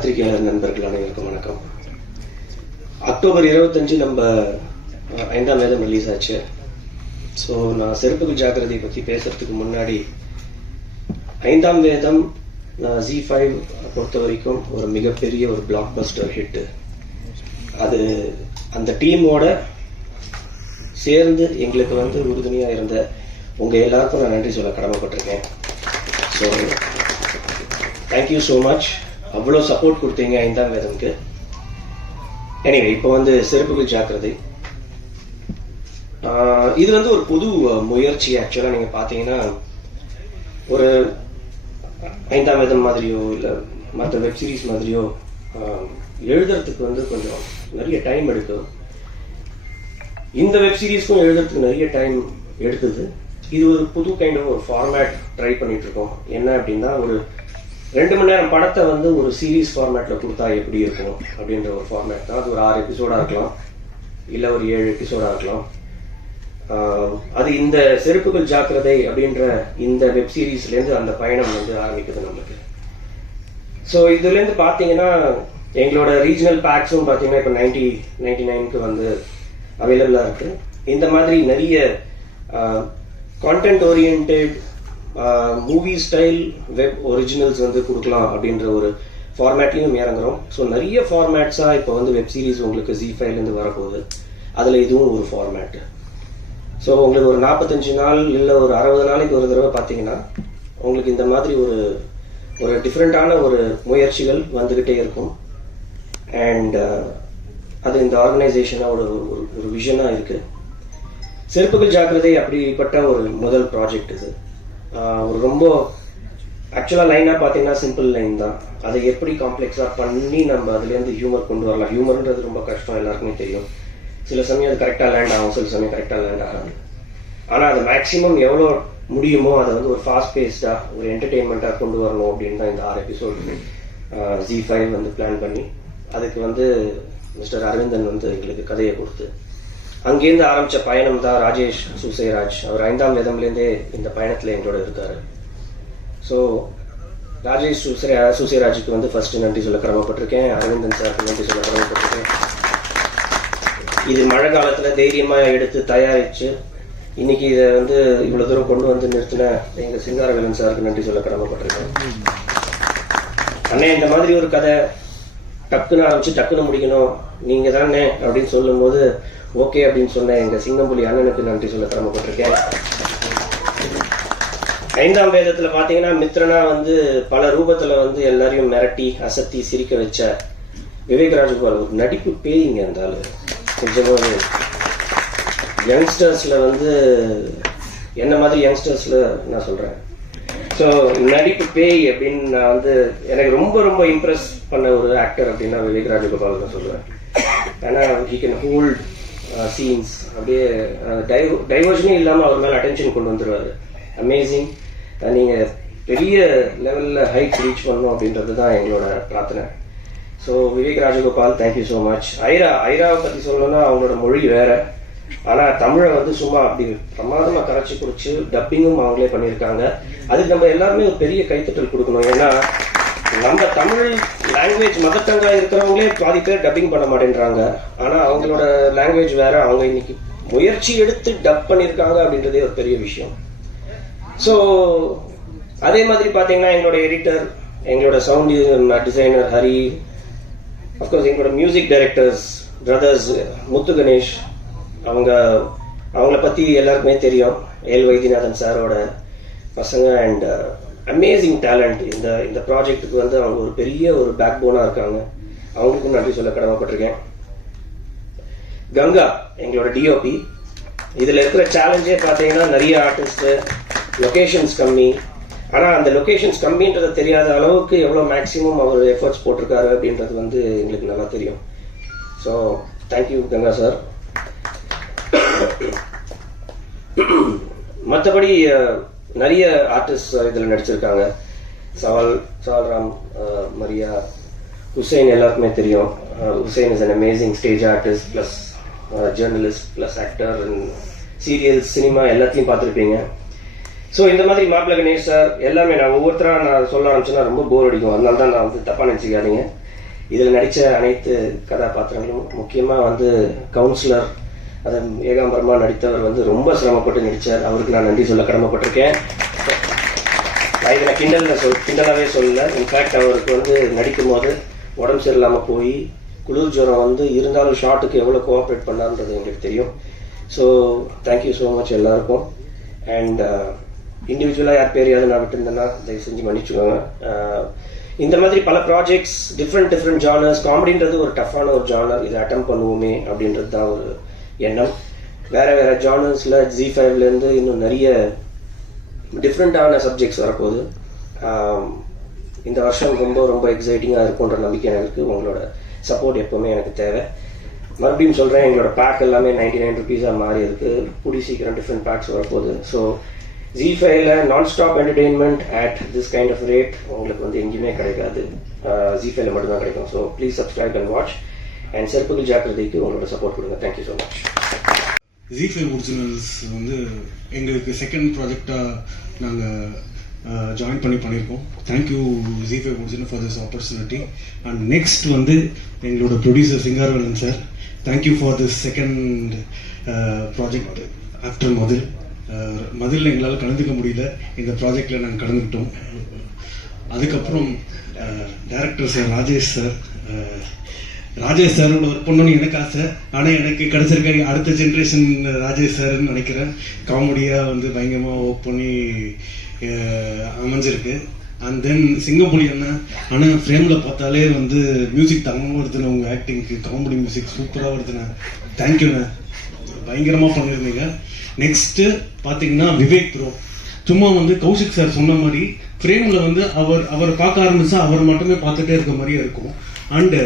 பத்திரிகையாளர் நண்பர்கள் அனைவருக்கும் வணக்கம். அக்டோபர் இருபத்தஞ்சு நம்ம ஐந்தாம் வேதம் ரிலீஸ் ஆச்சு. ஸோ நான் செருப்புக்கு ஜாக்கிரதை பற்றி பேசுறதுக்கு முன்னாடி ஐந்தாம் வேதம் நான் ஜி ஃபைவ் பொறுத்த வரைக்கும் ஒரு மிகப்பெரிய ஒரு பிளாக் பஸ்டர் ஹிட்டு அது அந்த டீமோட சேர்ந்து எங்களுக்கு வந்து உறுதுணையாக இருந்த உங்கள் எல்லாருக்கும் நான் நன்றி சொல்ல கடமைப்பட்டிருக்கேன். So thank you so much அவ்வளோ சப்போர்ட் கொடுத்தீங்க ஐந்தாம் வேதம்க்கு. எனிவே இப்போ வந்து சிறப்புகள் ஜாக்கிரதை. இது வந்து ஒரு புது முயற்சி ஆக்சுவலாக நீங்கள் பார்த்தீங்கன்னா ஒரு ஐந்தாம் வேதம் மாதிரியோ இல்லை மற்ற வெப் சீரிஸ் மாதிரியோ எழுதுறதுக்கு வந்து கொஞ்சம் நிறைய டைம் எடுக்கும் இந்த வெப் சீரிஸ்க்கும் எழுதுறதுக்கு நிறைய டைம் எடுத்தது இது ஒரு புது கைண்ட் ஆஃப் ஒரு ஃபார்மேட் ட்ரை பண்ணிட்டு இருக்கோம். என்ன அப்படின்னா ஒரு ரெண்டு மணி நேரம் படத்தை வந்து ஒரு சீரிஸ் ஃபார்மேட்ல கொடுத்தா எப்படி இருக்கும் அப்படின்ற ஒரு ஃபார்மேட் தான். அது ஒரு ஆறு எபிசோடா இருக்கலாம். இல்ல ஒரு ஏழு எபிசோடா இருக்கலாம். அது இந்த செருப்புகள் ஜாக்கிரதை அப்படின்ற இந்த வெப் சீரிஸ்ல இருந்து அந்த பயணம் வந்து ஆரம்பிக்குது நம்மளுக்கு ஸோ இதுலேருந்து பார்த்தீங்கன்னா எங்களோட ரீஜனல் பேக்ஸும் பார்த்தீங்கன்னா இப்போ நைன்டி நைன்டி நைனுக்கு வந்து அவைலபிளாக இருக்கு. இந்த மாதிரி நிறைய content oriented movie style web originals வந்து கொடுக்கலாம் அப்படின்ற ஒரு ஃபார்மேட்லையும் இறங்குறோம். ஸோ நிறைய ஃபார்மேட்ஸாக இப்போ வந்து வெப் சீரிஸ் உங்களுக்கு ஜி ஃபைவ்லேருந்து வரப்போகுது. அதில் இதுவும் ஒரு ஃபார்மேட் ஸோ உங்களுக்கு ஒரு நாற்பத்தஞ்சு நாள் இல்லை ஒரு அறுபது நாளைக்கு ஒரு தடவை பார்த்தீங்கன்னா உங்களுக்கு இந்த மாதிரி ஒரு ஒரு டிஃப்ரெண்ட்டான ஒரு முயற்சிகள் வந்துக்கிட்டே இருக்கும். அண்ட் அது இந்த ஆர்கனைசேஷனோட ஒரு ஒரு விஷனாக இருக்குது செருப்புகள் ஜாக்கிரதை அப்படிப்பட்ட ஒரு முதல் ப்ராஜெக்ட் இது. ஒரு ரொம்ப ஆக்சுவலாக லைனாக பார்த்தீங்கன்னா சிம்பிள் லைன் தான். அதை எப்படி காம்ப்ளெக்ஸாக பண்ணி நம்ம அதுலேருந்து ஹியூமர் கொண்டு வரலாம். ஹியூமர்ன்றது ரொம்ப கஷ்டம் எல்லாருக்குமே தெரியும். சில சமயம் அது கரெக்டாக லேண்ட் ஆகும் சில சமயம் கரெக்டாக லேண்ட் ஆகாது. ஆனால் அது மேக்ஸிமம் எவ்வளோ முடியுமோ அதை வந்து ஒரு ஃபாஸ்ட் பேஸ்டாக ஒரு என்டர்டெயின்மெண்ட்டாக கொண்டு வரணும் அப்படின்னு தான் இந்த ஆறு எபிசோடு ஜி ஃபைவ் வந்து பிளான் பண்ணி அதுக்கு வந்து மிஸ்டர் அரவிந்தன் வந்து எங்களுக்கு கதையை கொடுத்து அங்கேருந்து ஆரம்பிச்ச பயணம் தான் ராஜேஷ் சுசேராஜ். அவர் ஐந்தாம் வேதம்லேருந்தே இந்த பயணத்தில் எங்களோட இருக்காரு. ஸோ ராஜேஷ் சுசே சுசேராஜுக்கு வந்து ஃபர்ஸ்ட் நன்றி சொல்ல கிரமப்பட்டிருக்கேன் அரவிந்தன் சாருக்கு நன்றி சொல்ல கிரமப்பட்டிருக்கேன் இது மழை காலத்தில் தைரியமாக எடுத்து தயாரித்து இன்னைக்கு இதை வந்து இவ்வளோ தூரம் கொண்டு வந்து நிறுத்தின எங்கள் சிங்காரவேலன் சாருக்கு நன்றி சொல்ல கிரமப்பட்டிருக்கேன் அண்ணே இந்த மாதிரி ஒரு கதை டக்குன்னு ஆரம்பிச்சு டக்குன்னு முடிக்கணும். நீங்க தானே அப்படின்னு சொல்லும்போது ஓகே அப்படின்னு சொன்ன எங்க சிங்கம்புலி அண்ணனுக்கு நன்றி சொல்ல கடமைப்பட்டிருக்கேன். ஐந்தாம் வேதத்துல பாத்தீங்கன்னா மித்ரனா வந்து பல ரூபத்துல வந்து எல்லாரையும் மிரட்டி அசத்தி சிரிக்க வச்ச விவேக் ராஜகோபால் ஒரு நடிப்பு பேயிங்க அந்த நிஜமாவே. யங்ஸ்டர்ஸ்ல வந்து என்ன மாதிரி யங்ஸ்டர்ஸ்ல நான் சொல்றேன். ஸோ நடிப்பு பேய் அப்படின்னு நான் வந்து எனக்கு ரொம்ப ரொம்ப இம்ப்ரெஸ் பண்ண ஒரு ஆக்டர் அப்படின்னா விவேக் ராஜகோபால் தான் சொல்லுவேன். ஏன்னா ஹி கேன் ஹோல்ட் சீன்ஸ் அப்படியே uh, டைவர்ஷனே இல்லாமல் அவர் மேலே அட்டென்ஷன் கொண்டு வந்துடுவார் அமேசிங் நீங்கள் பெரிய லெவலில் ஹைட் ரீச் பண்ணணும் அப்படின்றது தான் எங்களோட பிரார்த்தனை. So Vivek Rajagopal thank you so much Aira ஐராவை பற்றி சொல்லணும்னா அவங்களோட மொழி வேறு. ஆனால் தமிழை வந்து சும்மா அப்படி பிரமாதமாக கரைச்சி குடிச்சு டப்பிங்கும் அவங்களே பண்ணியிருக்காங்க. அதுக்கு நம்ம எல்லாருமே ஒரு பெரிய கைத்தட்டல் கொடுக்கணும். ஏன்னா நம்ம தமிழ் லாங்குவேஜ் மதர் இருக்கிறவங்களே பாதி பேர் டப்பிங் பண்ண மாட்டேன்றாங்க. ஆனால் அவங்களோட லாங்குவேஜ் வேற அவங்க இன்னைக்கு முயற்சி எடுத்து டப் பண்ணியிருக்காங்க அப்படின்றதே ஒரு பெரிய விஷயம். ஸோ அதே மாதிரி பார்த்தீங்கன்னா எங்களோட எடிட்டர் எங்களோட sound designer Hari of course எங்களோட music directors brothers Muthu Ganesh அவங்க அவங்கள பற்றி எல்லாருக்குமே தெரியும். எல் வைத்தியநாதன் சாரோட பசங்க அண்ட் அமேசிங் டேலண்ட் இந்த இந்த ப்ராஜெக்ட்டுக்கு வந்து அவங்க ஒரு பெரிய ஒரு பேக் போனாக இருக்காங்க. அவங்களுக்கும் நன்றி சொல்ல கடமைப்பட்டிருக்கேன். கங்கா எங்களோட டிஓபி இதில் இருக்கிற சேலஞ்சே பார்த்தீங்கன்னா நிறைய ஆர்டிஸ்ட்டு லொகேஷன்ஸ் கம்மி. ஆனால் அந்த லொகேஷன்ஸ் கம்மின்றது தெரியாத அளவுக்கு எவ்வளோ மேக்ஸிமம் அவர் எஃபர்ட்ஸ் போட்டிருக்காரு அப்படின்றது வந்து எங்களுக்கு நல்லா தெரியும். ஸோ தேங்க்யூ கங்கா சார் மற்றபடி நிறைய ஆர்டிஸ்ட் இதில் நடிச்சிருக்காங்க. சவால் சவால் ராம் மரியா ஹுசைன் எல்லாருக்குமே தெரியும். Hussain is an amazing stage artist plus journalist plus actor serials cinema எல்லாத்தையும் பார்த்துருப்பீங்க. ஸோ இந்த மாதிரி மாப்பிள்ள கணேஷ் சார் எல்லாமே நான் ஒவ்வொருத்தராக நான் சொல்ல ஆரம்பிச்சேன்னா ரொம்ப போர் அடிக்கும். அதனால தான் நான் வந்து தப்பாக நினச்சிக்காதீங்க. இதில் நடித்த அனைத்து கதாபாத்திரங்களும் முக்கியமாக வந்து கவுன்சிலர் அதை ஏகாம்பரமா நடித்தவர் வந்து ரொம்ப சிரமப்பட்டு நடித்தார் அவருக்கு நான் நன்றி சொல்ல கடமைப்பட்டிருக்கேன். நான் இதில் கிண்டலில் சொல் கிண்டலாகவே சொல்லல. இன்ஃபேக்ட் அவருக்கு வந்து நடிக்கும் போது உடம்பு சரியில்லாமல் போய் குளிர் ஜுரம் வந்து இருந்தாலும் ஷார்ட்டுக்கு எவ்வளோ கோஆப்ரேட் பண்ணார்ன்றது எங்களுக்கு தெரியும். So thank you so much எல்லாருக்கும். அண்ட் இண்டிவிஜுவலாக uh, யார் பேர் யாரும் நான் விட்டுருந்தேன்னா தயவு செஞ்சு மன்னிச்சுக்கோங்க. Uh, இந்த மாதிரி பல ப்ராஜெக்ட்ஸ் டிஃப்ரெண்ட் டிஃப்ரெண்ட் ஜானர்ஸ் காமெடின்றது ஒரு டஃப்பான ஒரு ஜானர் இதை அட்டம் பண்ணுவோமே அப்படின்றது தான் ஒரு எண்ணம். வேற வேற ஜானர்ஸில் ஜி ஃபைவ்லேருந்து இன்னும் நிறைய டிஃப்ரெண்ட்டான சப்ஜெக்ட்ஸ் வரப்போகுது. இந்த வருஷம் ரொம்ப ரொம்ப எக்ஸைட்டிங்காக இருக்கும்ன்ற நம்பிக்கை எனக்கு உங்களோட சப்போர்ட் எப்பவுமே எனக்கு தேவை. மறுபடியும் சொல்கிறேன் எங்களோட பேக் எல்லாமே நைன்டி நைன் ருபீஸாக மாறி இருக்கு. கூடி சீக்கிரம் டிஃப்ரெண்ட் பேக்ஸ் வரப்போகுது. ஸோ ஜி ஃபைவ்ல நான் stop entertainment at this kind of rate உங்களுக்கு வந்து எங்கேயுமே கிடைக்காது. ஜி ஃபைவ்ல மட்டும்தான் கிடைக்கும். So please subscribe and watch and செருப்புகள் ஜாக்கிரதைக்கு உங்களோட சப்போர்ட் கொடுங்க. Thank you so much Zee five originals வந்து எங்களுக்கு செகண்ட் ப்ராஜெக்டாக நாங்கள் ஜாயின் பண்ணி பண்ணியிருக்கோம் thank you Zee five original for this opportunity and next வந்து எங்களோட producer Singaravelan sir thank you for this second project after Madhur மதுரில் எங்களால் கலந்துக்க முடியல. இந்த ப்ராஜெக்டில் நாங்கள் கலந்துக்கிட்டோம். அதுக்கப்புறம் director sir Rajesh sir Rajesh சாரோட ஒர்க் பண்ணணும்னு எனக்கு ஆசை. ஆனால் எனக்கு கிடைச்சிருக்க அடுத்த ஜென்ரேஷன் ராஜேஷ் சார்னு நினைக்கிறேன். காமெடியாக வந்து பயங்கரமாக ஒர்க் பண்ணி அமைஞ்சிருக்கு. அண்ட் தென் சிங்கப்பூலி அண்ணா ஆனால் ஃப்ரேமில் பார்த்தாலே வந்து மியூசிக் தங்கமாக வருதுண்ணே உங்கள் ஆக்டிங்க்கு காமெடி மியூசிக் சூப்பராக வருதுண்ணே. தேங்க்யூண்ணே பயங்கரமாக பண்ணியிருந்தீங்க நெக்ஸ்ட்டு பார்த்தீங்கன்னா விவேக் ப்ரோ சும்மா வந்து கௌஷிக் சார் சொன்ன மாதிரி ஃப்ரேமில் வந்து அவர் அவர் பார்க்க ஆரம்பித்தா அவர் மட்டுமே பார்த்துட்டே இருக்க மாதிரியே இருக்கும். அண்டு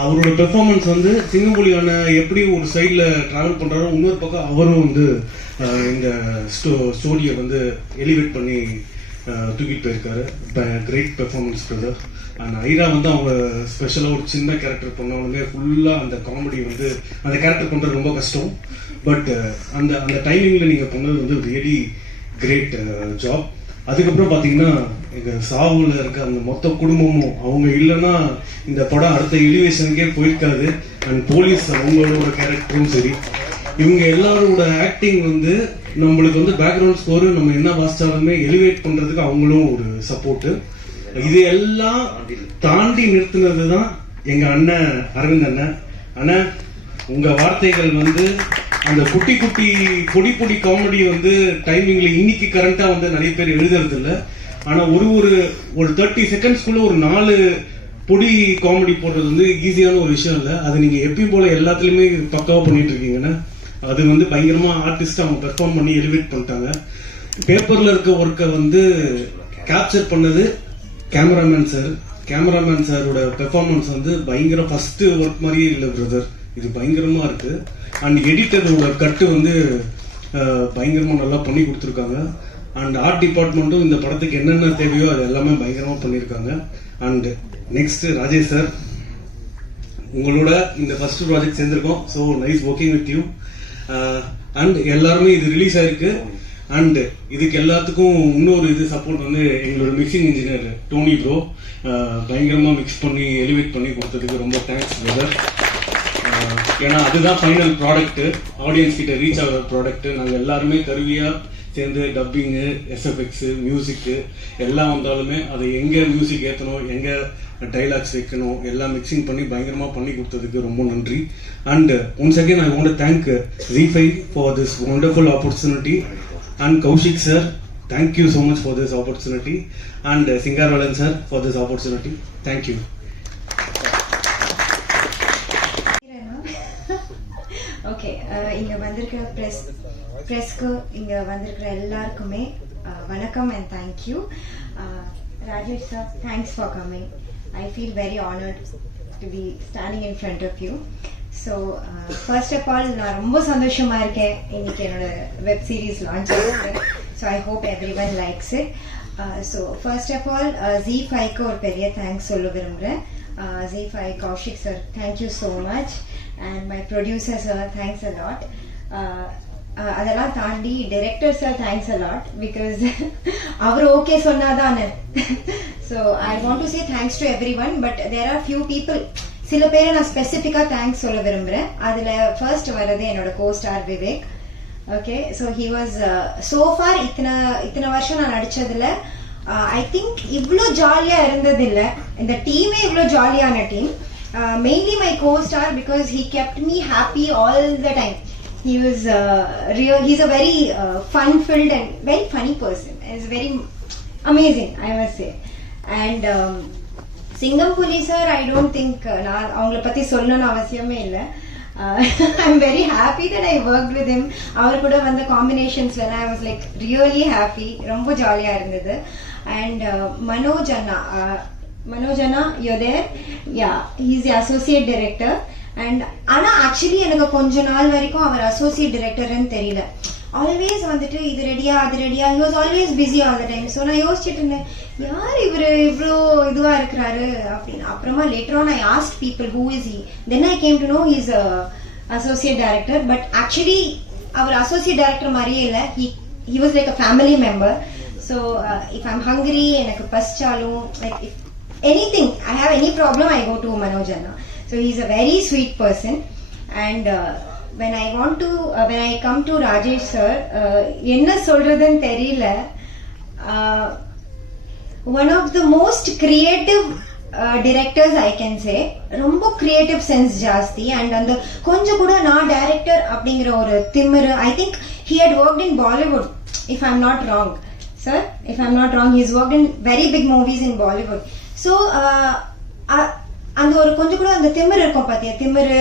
அவரோட பெர்ஃபார்மன்ஸ் வந்து சிங்கம்புலியான எப்படி ஒரு சைடில் ட்ராவல் பண்ணுறாரோ இன்னொரு பக்கம் அவரும் வந்து இந்த ஸ்டோ ஸ்டோரியை வந்து எலிவேட் பண்ணி தூக்கிட்டு போயிருக்காரு. Great performance brother and Aira வந்து அவங்க ஸ்பெஷலாக ஒரு சின்ன கேரக்டர் பண்ணவங்களுமே ஃபுல்லாக அந்த காமெடி வந்து அந்த கேரக்டர் பண்ணுறது ரொம்ப கஷ்டம். பட் அந்த அந்த டைமிங்கில் நீங்கள் பண்ணது வந்து ரியலி கிரேட் ஜாப் அதுக்கப்புறம் பார்த்தீங்கன்னா எங்கள் சாவுல இருக்க அந்த மொத்த குடும்பமும் அவங்க இல்லைன்னா இந்த படம் அடுத்த எலிவேஷனுக்கே போயிருக்காது. அண்ட் போலீஸ் அவங்களோட கேரக்டரும் சரி. இவங்க எல்லாரோட ஆக்டிங் வந்து நம்மளுக்கு வந்து பேக்ரவுண்ட் ஸ்கோரு நம்ம என்ன வாசிச்சாலுமே எலிவேட் பண்ணுறதுக்கு அவங்களும் ஒரு சப்போர்ட்டு இது எல்லாம் தாண்டி நிறுத்தினது தான் எங்கள் அண்ணன் அரவிந்த் அண்ணன். அண்ணன் உங்கள் வார்த்தைகள் வந்து அந்த குட்டி குட்டி பொடி பொடி காமெடி வந்து டைமிங்கில் இன்னைக்கு கரண்ட்டாக வந்து நிறைய பேர் எழுதுறது இல்லை ஆனா ஒரு ஒரு ஒரு தேர்ட்டி செகண்ட்ஸ்க்குள்ள ஒரு நாலு பொடி காமெடி போடுறது வந்து ஈஸியான ஒரு விஷயம் இல்ல. அது நீங்க எப்பயும் போல எல்லாத்துலயுமே பக்காவாக பண்ணிட்டு இருக்கீங்கன்னா அது வந்து பயங்கரமா ஆர்டிஸ்ட் அவங்க பெர்ஃபார்ம் பண்ணி எலிவேட் பண்ணிட்டாங்க. பேப்பர்ல இருக்க ஒர்க்கை வந்து கேப்சர் பண்ணது கேமராமேன் சார் கேமராமேன் சாரோட பெர்ஃபார்மன்ஸ் வந்து பயங்கர ஃபர்ஸ்ட் ஒர்க் மாதிரியே இல்லை பிரதர் இது பயங்கரமா இருக்கு. அண்ட் எடிட்டரோட கட்டு வந்து பயங்கரமாக பயங்கரமா நல்லா பண்ணி கொடுத்துருக்காங்க. அண்ட் ஆர்ட் டிபார்ட்மெண்ட்டும் இந்த படத்துக்கு என்னென்ன தேவையோ அது எல்லாமே பயங்கரமாக பண்ணியிருக்காங்க. அண்ட் நெக்ஸ்ட் ராஜேஷ் சார் உங்களோட இந்த first project சேர்ந்திருக்கோம். So nice working with you and எல்லாருமே இது ரிலீஸ் ஆயிருக்கு. அண்ட் இதுக்கு எல்லாத்துக்கும் இன்னொரு இது சப்போர்ட் வந்து எங்களோட மிக்சிங் இன்ஜினியர் டோனி ப்ரோ பயங்கரமாக மிக்ஸ் பண்ணி எலிவேட் பண்ணி கொடுத்ததுக்கு ரொம்ப தேங்க்ஸ் பிரதர் uh, ஏன்னா அதுதான் ஃபைனல் ப்ராடக்ட் ஆடியன்ஸ் கிட்ட ரீச் ஆகிற ப்ராடக்ட் நாங்கள் எல்லாருமே கருவியாக சேர்ந்து டப்பிங்கு எஸ்எஃப்எக்ஸு மியூசிக்கு எல்லாம் வந்தாலுமே அதை எங்கே மியூசிக் ஏற்றணும் எங்கே டைலாக்ஸ் வைக்கணும் எல்லாம் மிக்சிங் பண்ணி பயங்கரமாக பண்ணி கொடுத்ததுக்கு ரொம்ப நன்றி. And once again I want thank Zee five for this wonderful opportunity and Kaushik sir thank you so much for this opportunity and Singaravelan sir for this opportunity thank you okay இங்க வந்திருக்கிற press ப்ரெஸ்க்கு இங்க வந்திருக்கிற எல்லாருக்குமே வணக்கம் and thank you Rajesh sir thanks for coming I feel very honoured to be standing in front of you so first of all நான் ரொம்ப சந்தோஷமா இருக்கேன். இன்னைக்கு என்னோட web series launch ஆகிருக்கேன் so I hope everyone likes it so first of all Zee ஃபைவ்க்கு ஒரு பெரிய thanks சொல்ல விரும்புகிறேன் Zee five Kaushik sir thank you so much and my producer sir thanks a lot அதெல்லாம் தாண்டி director sir thanks a lot because our okay சொன்னாதானே. So I want to say thanks to everyone but there are few people சில பேரை நான் ஸ்பெசிஃபிக்காக thanks சொல்ல விரும்புகிறேன் அதில் first வர்றது என்னோட co star Vivek okay so he was so far இத்தனை இத்தனை வருஷம் நான் நடித்ததில் ஐ uh, திங்க் இவ்வளோ ஜாலியாக இருந்ததில்லை. இந்த டீமே இவ்வளோ ஜாலியான team mainly my co star because he kept me happy all the time he was uh, real he's a very uh, fun filled and very funny person. Is very amazing i must say. And um, சிங்கம் புலி sir I don't think நான் அவங்கள பத்தி சொல்லணும்னு அவசியமே இல்லை. I am very happy that I work with him அவர் கூட வந்த காம்பினேஷன்ஸ்ல I was like really happy ரொம்ப ஜாலியா இருந்தது. அண்ட் மனோஜ் uh, அண்ணா uh, மனோஜ் அண்ணா யோதேர் yeah he's associate director and ஆனா ஆக்சுவலி எனக்கு கொஞ்ச நாள் வரைக்கும் அவர் அசோசியேட் டைரக்டர்னு தெரியல. ஆல்வேஸ் வந்துட்டு இது ரெடியா அது ரெடியா he was always busy all the time so நான் யோசிச்சுட்டு இருந்தேன் யார் இவர் இவ்வளோ இதுவா இருக்கிறாரு? அப்படின்னு. அப்புறமா later on asked people who is he then I came to know is associate director but actually our associate director மாதிரியே இல்லை. He he was like a family member so if I'm hungry எனக்கு பசிச்சாலும் like if anything. I have any problem i go to manoj anna so he's a very sweet person. And uh, when i want to uh, when i come to rajesh sir uh, என்ன சொல்றதுன்னு தெரியல uh, one of the most creative directors I can say ரொம்ப creative sense ஜாஸ்தி and அந்த கொஞ்சம் கூட நான் director அப்படிங்கிற ஒரு திமிரு I think he had work in Bollywood if I'm not wrong sir if I'm not wrong he's work in very big movies in Bollywood so uh, அந்த ஒரு கொஞ்சம் கூட அந்த திமிர் இருக்கும் பார்த்தியா திமிர்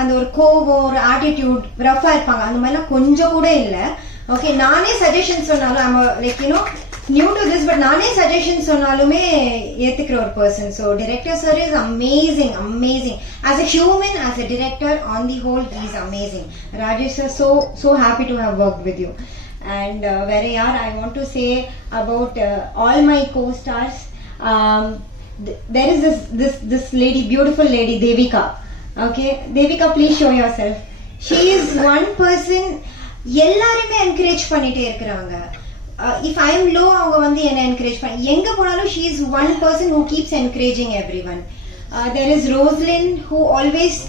அந்த ஒரு கோபம் ஒரு ஆட்டிடியூட் ரஃபா இருப்பாங்க. அந்த மாதிரிலாம் கொஞ்சம் கூட இல்லை. ஓகே நானே சஜஷன் சொன்னாலும் like you know new to this but நானே சஜஷன் சொன்னாலுமே ஏத்துக்கிற ஒரு person so director sir is amazing amazing as a human as a director on the whole is amazing Rajesh sir so so happy to have work with you and வேற யார் I want to say about all my co stars there is this this this lady beautiful lady devika. Okay? Devika please show yourself. She is one person எல்லாருமே encourage பண்ணிட்டே இருக்கிறாங்க if I am low அவங்க வந்து என்ன encourage பண்ண எங்க போனாலும் she is one person who keeps encouraging everyone there is Roslin who always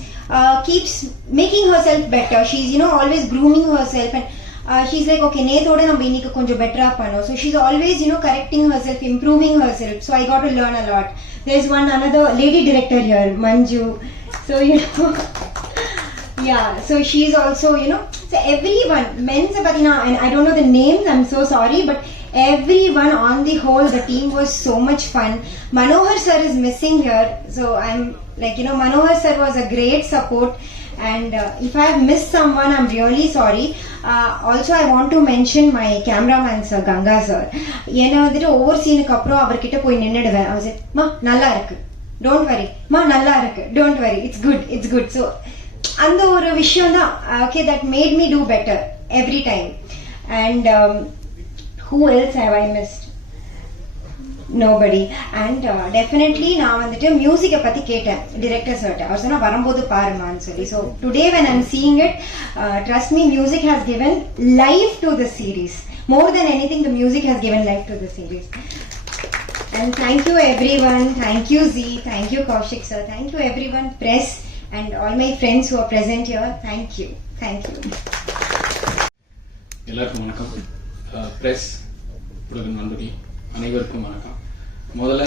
keeps making herself better she is you know always grooming herself and uh, she's like okay நேத்தோட நம்ம இன்னைக்கு கொஞ்சம் பெட்டரா பண்ணோம் so she's always you know correcting herself improving herself so i got to learn a lot there's one another lady director here manju so you know yeah so she's also you know so everyone men's patina and i don't know the names i'm so sorry but everyone on the whole the team was so much fun manohar sir is missing here so i'm like you know manohar sir was a great support and uh, if I have missed someone, I'm really sorry. Uh, also, I want to mention my cameraman sir, Ganga sir. ஏன்னா வந்துட்டு ஒவ்வொரு சீனுக்கு அப்புறம் அவர்கிட்ட போய் நின்றுடுவேன் அவர் மா நல்லா இருக்கு. டோன்ட் வரி மா நல்லா இருக்கு. Don't worry it's good it's good so அந்த ஒரு விஷயம் தான் okay that made me do better every time and who else have I missed nobody and definitely நான் வந்துட்டு மியூசிக்கை பற்றி கேட்டேன் டிரெக்டர் சர்ட்ட அவர் சொன்னால் வரும்போது பாருமான்னு சொல்லி so today when I'm seeing it trust me music has given life to the series more than anything the music has given life to the series And thank you everyone. Thank you Z. Thank you Kaushik sir. Thank you everyone. Press and all my friends who are present here. Thank you. Thank you. எல்லாருக்கும் வணக்கம் press ஊடக நண்பர்கள் அனைவருக்கும் வணக்கம் முதல்ல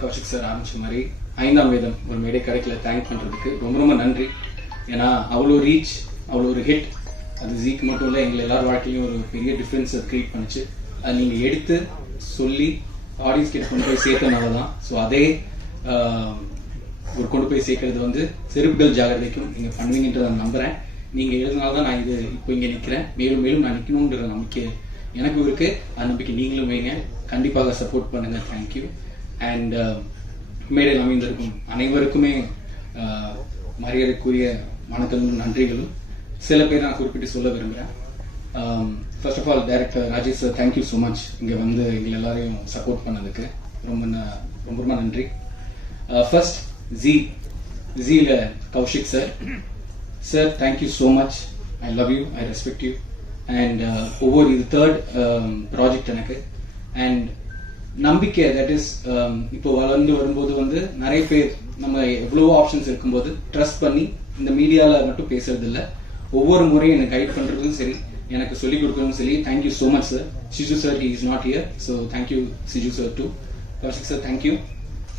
Kaushik sir ஆரம்பிச்ச மாதிரி ஐந்தாம் வேதம் ஒரு மேடை கிடைக்கல தேங்க் பண்ணுறதுக்கு ரொம்ப ரொம்ப நன்றி. ஏன்னா அவ்வளோ ரீச் அவ்வளோ ஒரு ஹிட் அது ஜீக்கு மட்டும் இல்லை எங்களை எல்லார் வாழ்க்கையிலையும் ஒரு பெரிய டிஃப்ரென்ஸை க்ரியேட் பண்ணிச்சு. அது நீங்கள் எடுத்து சொல்லி ஆடியன்ஸ் கிட்ட கொண்டு போய் சேர்த்தனால தான் ஸோ அதே ஒரு கொண்டு போய் சேர்க்கறது வந்து செருப்புகள் ஜாகிரதைக்கும் நீங்கள் பண்ணுவீங்கன்றத நான் நம்புகிறேன் நீங்கள் எழுதினால தான் நான் இது இப்போ இங்கே நிற்கிறேன் மேலும் மேலும் நான் நிற்கணுன்ற நம்பிக்கை எனக்கும் இருக்குது அந்த நம்பிக்கை நீங்களும் வைங்க. கண்டிப்பாக சப்போர்ட் பண்ணுங்க தேங்க்யூ அண்ட் மேடையில் அமைந்திருக்கும் அனைவருக்குமே uh, மரியாதைக்குரிய வணக்கங்களும் நன்றிகளும். சில பேர் நான் குறிப்பிட்டு சொல்ல விரும்புகிறேன் first of all director Rajesh sir thank you so much இங்கே வந்து எங்களை எல்லாரையும் சப்போர்ட் பண்ணதுக்கு ரொம்ப ரொம்ப ரொம்ப நன்றி. First Zee ஜியில் Kaushik sir sir thank you so much I love you I respect you and ஒவ்வொரு இது தேர்ட் ப்ராஜெக்ட் um, எனக்கு. அண்ட் நம்பிக்கை தட் இஸ் um, இப்போ வளர்ந்து வரும்போது வந்து நிறைய பேர் நம்ம எவ்வளவோ ஆப்ஷன்ஸ் இருக்கும்போது ட்ரஸ்ட் பண்ணி இந்த மீடியால மட்டும் பேசுறது இல்ல ஒவ்வொரு முறையும் எனக்கு கைட் பண்றதும் சரி எனக்கு சொல்லிக் கொடுக்கறதும் சரி. Thank you so much sir Siju sir he is not here so thank you Siju sir to Kaushik sir thank you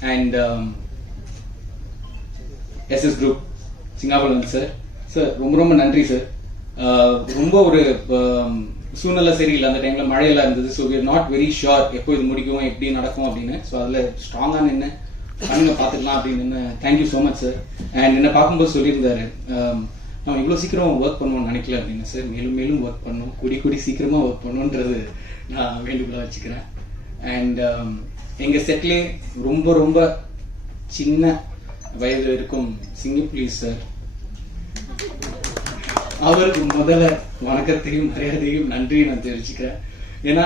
and SS group Singapuram sir sir ரொம்ப ரொம்ப நன்றி சார் uh, ரொம்ப ஒரு um, சூழ்நிலை சரியில்லை. அந்த டைம்ல மழையெல்லாம் இருந்தது. So we're not very sure எப்போ இது முடிக்கும் எப்படி நடக்கும் அப்படின்னு. ஸோ அதில் ஸ்ட்ராங்காக நின்று பண்ணுங்க பார்த்துக்கலாம் அப்படின்னு thank you so much sir and என்னை பார்க்கும்போது சொல்லியிருந்தாரு நம்ம இவ்வளோ சீக்கிரம் ஒர்க் பண்ணுவோம்னு நினைக்கல அப்படின்னு சார் மேலும் மேலும் ஒர்க் பண்ணணும் கூடி கூடி சீக்கிரமாக ஒர்க் பண்ணணுன்றது நான் வேண்டுகோளாக வச்சுக்கிறேன். அண்ட் எங்கள் செட்லேயே ரொம்ப ரொம்ப சின்ன வயது இருக்கும். சிங்கப்புலி சார் அவருக்கு முதல்ல வணக்கத்தையும் மரியாதையும் நன்றியும் நான் தெரிவிச்சுக்கிறேன். ஏன்னா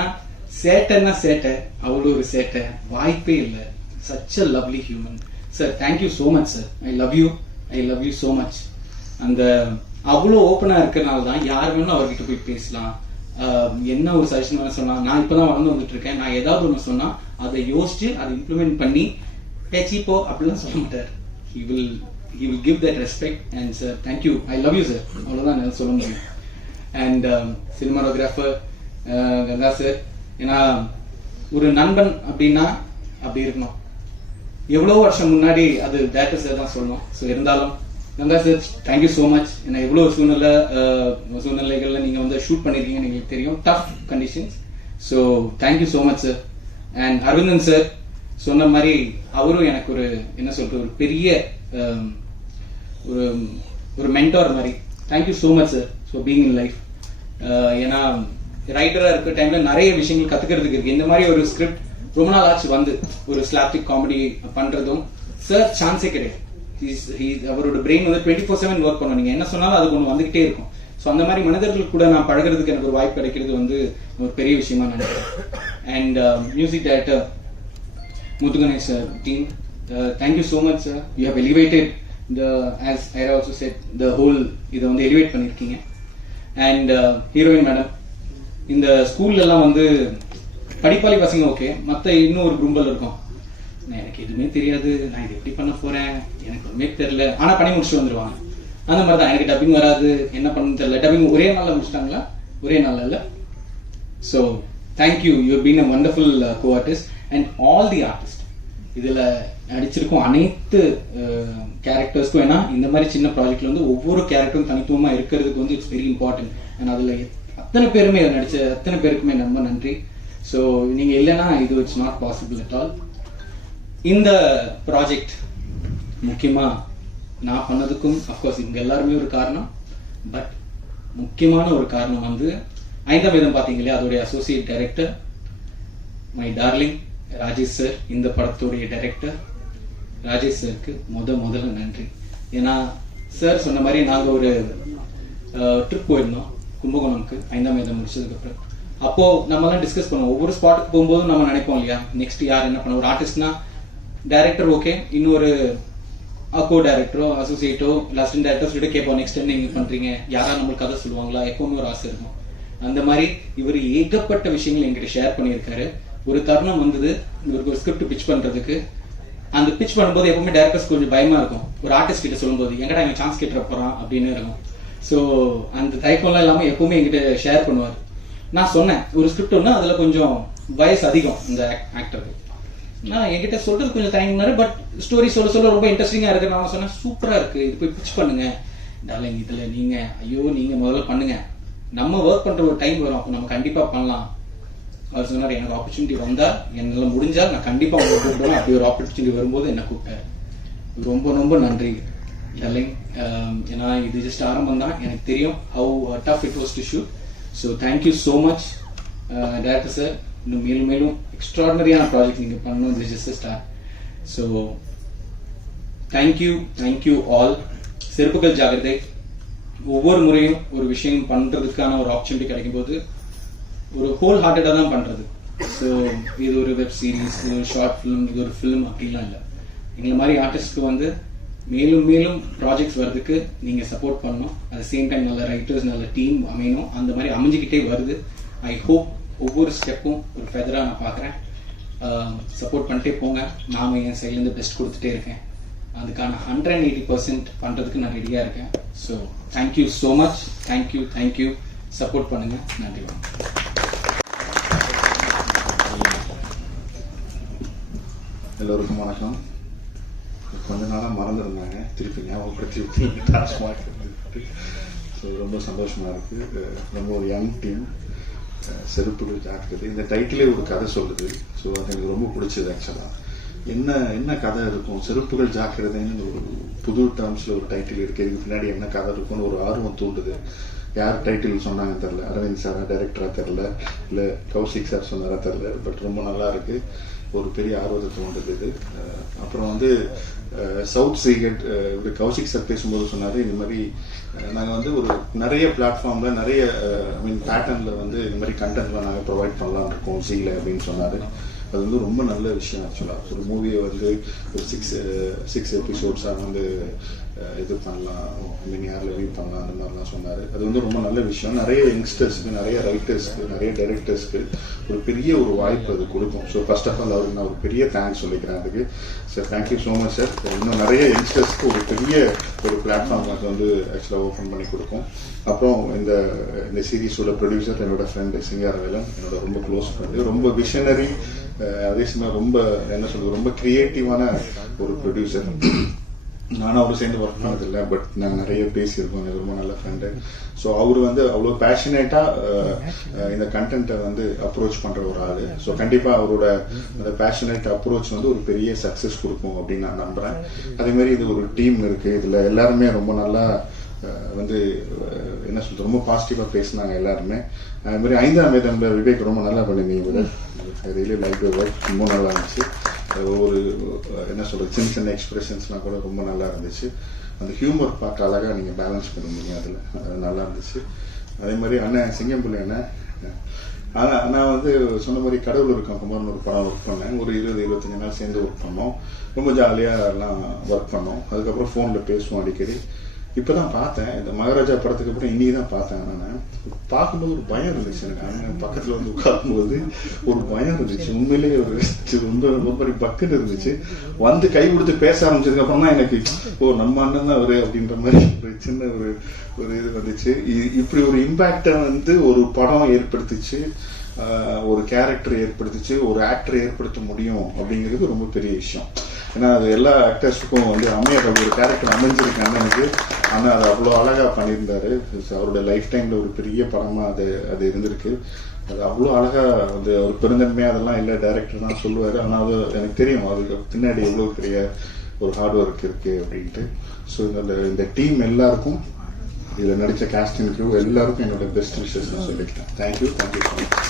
சேட்டைன்னா சேட்டை அவ்வளோ ஒரு சேட்டை. வாய்ப்பே இல்லை. Such a lovely human sir thank you so much sir I love you I love you so much அந்த அவ்வளோ ஓப்பனாக இருக்கிறனால தான் யார் வேணும் அவர்கிட்ட போய் பேசலாம். என்ன ஒரு சஜஷன் வேணும் சொன்னால் நான் இப்பதான் வளர்ந்து வந்துட்டு இருக்கேன். நான் ஏதாவது ஒன்று சொன்னால் அதை யோசிச்சு அதை இம்ப்ளிமெண்ட் பண்ணி பேச்சி போ அப்படிலாம் சொல்ல மாட்டார். He will he will give that respect and sir thank you I love you sir அவ்வளோதான் என்னால் சொல்ல முடியும். And cinematographer um, uh, Ganga sir ஏன்னா ஒரு நண்பன் அப்படின்னா அப்படி இருக்கணும். எவ்வளோ வருஷம் முன்னாடி அது டேரக்டர் சார் தான் சொல்லணும். ஸோ இருந்தாலும் Ganga sir thank you so much ஏன்னா எவ்வளோ சூழ்நிலை uh, சூழ்நிலைகளில் நீங்கள் நீங்க வந்து ஷூட் பண்ணிருக்கீங்கன்னு எங்களுக்கு தெரியும். Tough conditions so thank you so much sir and Aravindan sir சொன்ன மாதிரி அவரும் எனக்கு ஒரு என்ன சொல்றது ஒரு பெரிய um, ஒரு ஒரு மென்டார் மாதிரி. Thank you so much sir so being in life ஏன்னா ரைட்டராக இருக்க டைம்ல நிறைய விஷயங்கள் கத்துக்கிறதுக்கு இருக்கு. இந்த மாதிரி ஒரு ஸ்கிரிப்ட் ரொம்ப நாள் ஆச்சு வந்து ஒரு ஸ்லாப்டிக் காமெடி பண்றதும். சார் சான்ஸே கிடையாது. அவரோட பிரெயின் வந்து டுவெண்ட்டி ஃபோர் செவன் ஒர்க் பண்ணும் என்ன சொன்னாலும் அது ஒன்று வந்துகிட்டே இருக்கும். ஸோ அந்த மாதிரி மனிதர்கள் கூட நான் பழகுறதுக்கு எனக்கு ஒரு வாய்ப்பு கிடைக்கிறது வந்து ஒரு பெரிய விஷயமா நினைக்கிறேன். And music director Muthuganesh Ganesh sir, team, so much sir you much sir. இந்த as elevated also set the whole இதை வந்து எலிவேட் பண்ணியிருக்கீங்க. அண்ட் ஹீரோயின் மேடம் இந்த ஸ்கூல்லலாம் வந்து படிப்பாளி பசங்க ஓகே மற்ற இன்னும் ஒரு கும்பல் இருக்கும். நான் எனக்கு எதுவுமே தெரியாது நான் இது எப்படி பண்ண போறேன்? எனக்கு ஒன்றுமே தெரியல. ஆனால் பண்ணி முடிச்சுட்டு வந்துருவாங்க. அந்த மாதிரி தான். எனக்கு டப்பிங் வராது. என்ன பண்ணு தெரியல. டப்பிங் ஒரே நாளில் முடிச்சிட்டாங்களா? ஒரே நாளில் இல்லை. So thank you you been a wonderful co artist and all the artist இதில் நடிச்சிருக்கும் அனைத்து கேரக்டர்ஸ்க்கும் ஏன்னா இந்த மாதிரி சின்ன ப்ராஜெக்ட்ல வந்து ஒவ்வொரு கேரக்டரும் தனித்துவமா இருக்கிறதுக்கு வந்து இட்ஸ் வெரி இம்பார்ட்டன்ட் அண்ட் அதுல அத்தனை பேருமே நடிச்ச அத்தனை பேருக்குமே ரொம்ப நன்றி. ஸோ நீங்க இல்லைன்னா இது it's not possible at all இந்த ப்ராஜெக்ட் முக்கியமா நான் பண்ணதுக்கும் அஃப்கோர்ஸ் இங்க எல்லாருமே ஒரு காரணம். பட் முக்கியமான ஒரு காரணம் வந்து ஐந்தாம் வேதம் பாத்தீங்க இல்லையா? அதோடைய associate director my darling Rajesh sir இந்த படத்துடைய டைரக்டர் ராஜேஷ் சாருக்கு முத முதல்ல நன்றி. ஏன்னா சார் சொன்ன மாதிரி நாங்கள் ஒரு ட்ரிப் போயிருந்தோம் கும்பகோணம்க்கு ஐந்தாம் வேதம் முடிச்சதுக்கப்புறம். அப்போ நம்ம எல்லாம் டிஸ்கஸ் பண்ணுவோம். ஒவ்வொரு ஸ்பாட்டுக்கு போகும்போது நம்ம நினைப்போம் இல்லையா? நெக்ஸ்ட் யார் என்ன பண்ண ஒரு ஆர்டிஸ்ட்னா டைரக்டர் ஓகே இன்னொரு கோ டைரக்டரோ அசோசியேட்டோ அசிஸ்டன்ட் டேரக்டர் சொல்லிட்டு கேட்போம். நெக்ஸ்ட் என்ன நீங்க பண்றீங்க? யாரா நம்மளுக்கு கதை சொல்லுவாங்களா? எப்பவுமே ஒரு ஆசை இருக்கும். அந்த மாதிரி இவர் ஏகப்பட்ட விஷயங்கள் எங்கிட்ட ஷேர் பண்ணியிருக்காரு. ஒரு தருணம் வந்தது. இவருக்கு ஒரு ஸ்கிரிப்ட் பிச் பண்றதுக்கு. அந்த பிச் பண்ணும்போது எப்பவுமே டேரக்டர்ஸ் கொஞ்சம் பயமா இருக்கும். ஒரு ஆர்டிஸ்ட் கிட்ட சொல்லும்போது எங்கடா இவன் சான்ஸ் கேட்டுற போறான்? அப்படின்னு இருக்கும். ஸோ அந்த தயக்கம்லாம் இல்லாமல் எப்பவுமே என்கிட்ட ஷேர் பண்ணுவார். நான் சொன்னேன் ஒரு ஸ்கிரிப்ட் ஒன்று அதில் கொஞ்சம் வயசு அதிகம் இந்த ஆக்டருக்கு நான் என்கிட்ட சொல்றது கொஞ்சம் தயங்கினாரு பட் ஸ்டோரி சொல்ல சொல்ல ரொம்ப இன்ட்ரெஸ்டிங்காக இருக்கு நான் சொன்னேன். சூப்பராக இருக்கு. இது போய் பிச் பண்ணுங்க. டார்லிங் இதில் நீங்க ஐயோ நீங்க முதல்ல பண்ணுங்க. நம்ம ஒர்க் பண்ற ஒரு டைம் வரும். நம்ம கண்டிப்பா பண்ணலாம். அவர் சொன்னார் எனக்கு ஆப்பர்ச்சுனிட்டி வந்தா என்னால முடிஞ்சால் நான் கண்டிப்பா உங்களை கூப்பிடுவேன். அப்படி ஒரு ஆப்பர்ச்சுனிட்டி வரும்போது என்ன கூப்பிட்டாரு. ரொம்ப ரொம்ப நன்றி. டார்லிங் um, ஏன்னா இது ஜஸ்ட் ஆரம்பம் தான். எனக்கு தெரியும் how tough it was to shoot so thank you so much director sir இன்னும் மேலும் மேலும் எக்ஸ்ட்ராடனரியான ப்ராஜெக்ட் நீங்க பண்ணணும். இது just star so thank you thank you all செருப்புகள் ஜாகிரதை. ஒவ்வொரு முறையும் ஒரு விஷயம் பண்றதுக்கான ஒரு ஆப்பர்ச்சுனிட்டி கிடைக்கும் போது ஒரு ஹோல் ஹார்ட்டடாக தான் பண்றது. ஸோ இது ஒரு வெப் சீரிஸ் இது ஒரு ஷார்ட் ஃபிலிம் இது ஒரு ஃபிலிம் அப்படிலாம் இல்லை. எங்களை மாதிரி ஆர்டிஸ்ட்க்கு வந்து மேலும் மேலும் ப்ராஜெக்ட்ஸ் வர்றதுக்கு நீங்க சப்போர்ட் பண்ணணும். அட் சேம் டைம் நல்ல ரைட்டர்ஸ் நல்ல டீம் அமையணும். அந்த மாதிரி அமைஞ்சுக்கிட்டே வருது. ஐ ஹோப் ஒவ்வொரு ஸ்டெப்பும் ஒரு ஃபெதராக நான் பார்க்குறேன். சப்போர்ட் um, பண்ணிட்டே போங்க. நாம என் சைட்லேருந்து பெஸ்ட் கொடுத்துட்டே இருக்கேன். அதுக்கான ஹண்ட்ரட் அண்ட் எயிட்டி பர்சன்ட் பண்ணுறதுக்கு நான் ரெடியாக இருக்கேன். So thank you so much thank you thank you support பண்ணுங்கள் நன்றி வணக்கம். எல்லோருக்கும் வணக்கம். கொஞ்ச நாளாக மறந்துருந்தாங்க. திருப்பி ஞாபகப்படுத்தி டாஸ்மாக் ஸோ ரொம்ப சந்தோஷமாக இருக்குது ரொம்ப ஒரு யங் டீம் செருப்புகள் ஜாக்கிரதை இந்த டைட்டிலே ஒரு கதை சொல்லுது. ஸோ அது எனக்கு ரொம்ப பிடிச்சது ஆக்சுவலாக என்ன என்ன கதை இருக்கும்? செருப்புகள் ஜாக்கிரதைன்னு ஒரு புது டேர்ம்ஸில் ஒரு டைட்டில் இருக்குது இதுக்கு பின்னாடி என்ன கதை இருக்கும்னு ஒரு ஆர்வம் தூண்டுது. யார் டைட்டில் சொன்னாங்க தெரில அரவிந்த் சாரா டைரக்டரா தெரில இல்லை கௌசிக் சார் சொன்னாரா தெரில பட் ரொம்ப நல்லா இருக்குது ஒரு பெரிய ஆர்வத்தை தோன்றது இது. அப்புறம் வந்து சவுத் சீகட் இவர் கௌசிக் சார் பேசும்போது சொன்னார் இந்த மாதிரி நாங்கள் வந்து ஒரு நிறைய பிளாட்ஃபார்மில் நிறைய ஐ மீன் பேட்டர்னில் வந்து இந்த மாதிரி கண்டென்ட்லாம் நாங்கள் ப்ரொவைட் பண்ணலாம் இருக்கோம் சீல அப்படின்னு சொன்னார். அது வந்து ரொம்ப நல்ல விஷயம் ஆக்சுவலாக ஒரு மூவியை வந்து ஒரு சிக்ஸ் சிக்ஸ் எபிசோட்ஸாக வந்து இது பண்ணலாம். இந்த யாரில் வியூ பண்ணலாம் அந்த மாதிரிலாம் சொன்னார். அது வந்து ரொம்ப நல்ல விஷயம். நிறைய யங்ஸ்டர்ஸ்க்கு நிறைய ரைட்டர்ஸ்க்கு நிறைய டைரக்டர்ஸ்க்கு ஒரு பெரிய ஒரு வாய்ப்பு அது கொடுக்கும். ஸோ ஃபர்ஸ்ட் ஆஃப் ஆல் அவருக்கு நான் ஒரு பெரிய தேங்க்ஸ் சொல்லிக்கிறேன் அதுக்கு. Sir thank you so much sir இன்னும் நிறைய யங்ஸ்டர்ஸ்க்கு ஒரு பெரிய ஒரு பிளாட்ஃபார்ம் அது வந்து ஆக்சுவலாக ஓப்பன் பண்ணி கொடுக்கும். அப்புறம் இந்த இந்த சீரீஸோட ப்ரொடியூசர் என்னோட ஃப்ரெண்டு சிங்காரவேலன் என்னோட ரொம்ப க்ளோஸ் ஃப்ரெண்டு ரொம்ப விஷனரி அதே சமயம் ரொம்ப என்ன சொல்றது ரொம்ப கிரியேட்டிவான ஒரு ப்ரொடியூசர் நானும் அவரு சேர்ந்து ஒர்க் பண்ணதில்லை பட் நான் நிறைய பேசியிருக்கோம். ரொம்ப நல்ல ஃப்ரெண்டு ஸோ அவர் வந்து அவ்வளோ பேஷனேட்டாக இந்த கண்டென்ட்டை வந்து அப்ரோச் பண்ணுற ஒரு ஆள். ஸோ கண்டிப்பாக அவரோட அந்த பேஷனேட் அப்ரோச் வந்து ஒரு பெரிய சக்ஸஸ் கொடுக்கும் அப்படின்னு நான் நம்புகிறேன் அதே மாதிரி இது ஒரு டீம் இருக்குது இதில் எல்லாருமே ரொம்ப நல்லா வந்து என்ன சொல்றது ரொம்ப பாசிட்டிவாக பேசினாங்க எல்லாருமே. அது மாதிரி ஐந்தாம் வேதம்ல விவேக் ரொம்ப நல்லா பண்ணிருந்தீங்க விட ரியலி லைக் ஒர்க் ரொம்ப நல்லா இருந்துச்சு. ஒரு என்ன சொல்றது சின்ன சின்ன எக்ஸ்பிரஷன்ஸ்லாம் கூட ரொம்ப நல்லா இருந்துச்சு. அந்த ஹியூமர் பார்க்க அழகா நீங்க பேலன்ஸ் பண்ணுவீங்க அதுல. அது நல்லா இருந்துச்சு. அதே மாதிரி அண்ணன் சிங்கம்புள்ளி அண்ணன் ஆனா நான் வந்து சொன்ன மாதிரி கடவுள் இருக்கும் குமார்னு ஒரு படம் ஒர்க் பண்ணேன். ஒரு இருபது இருபத்தஞ்சு நாள் சேர்ந்து ஒர்க் பண்ணோம். ரொம்ப ஜாலியா எல்லாம் ஒர்க் பண்ணோம். அதுக்கப்புறம் ஃபோனில் பேசுவோம் அடிக்கடி. இப்பதான் பார்த்தேன். இந்த மகாராஜா படத்துக்கு அப்புறம் இன்னைக்கு தான் பார்த்தேன் நான். பார்க்கும்போது ஒரு பயம் இருந்துச்சு எனக்கு. அண்ணன் பக்கத்துல வந்து உட்காரும்போது ஒரு பயம் இருந்துச்சு. உண்மையிலேயே ஒரு ரொம்ப ரொம்ப பெரிய பக்குன்னு இருந்துச்சு. வந்து கை கொடுத்து பேச ஆரம்பிச்சதுக்கு அப்புறம் தான் எனக்கு ஓ நம்ம அண்ணன் தான் அவரு அப்படின்ற மாதிரி ஒரு சின்ன ஒரு ஒரு இது வந்துச்சு. இ- இப்படி ஒரு இம்பாக்டை வந்து ஒரு படம் ஏற்படுத்திச்சு. ஒரு கேரக்டர் ஏற்படுத்திச்சு. ஒரு ஆக்டர் ஏற்படுத்த முடியும் அப்படிங்கிறது ரொம்ப பெரிய விஷயம். ஏன்னா அது எல்லா ஆக்டர்ஸுக்கும் வந்து அமையற ஒரு கேரக்டர் அமைஞ்சிருக்கு அண்ணனுக்கு ஆனால் அது அவ்வளோ அழகாக பண்ணியிருந்தாரு. அவரோட லைஃப் டைமில் ஒரு பெரிய படமாக அது அது இருந்திருக்கு. அது அவ்வளோ அழகாக வந்து அவர் பெருந்தன்மையாக அதெல்லாம் இல்லை டேரக்டர் தான் சொல்லுவார். ஆனால் அது எனக்கு தெரியும். அதுக்கு பின்னாடி எவ்வளோ பெரிய ஒரு ஹார்ட் ஒர்க் இருக்குது அப்படின்ட்டு. ஸோ இந்த இந்த டீம் எல்லாருக்கும் இதில் நடித்த கேஸ்டிங் எல்லாருக்கும் என்னோட பெஸ்ட் விஷஸ் நான் சொல்லிக்கிட்டேன். Thank you thank you so much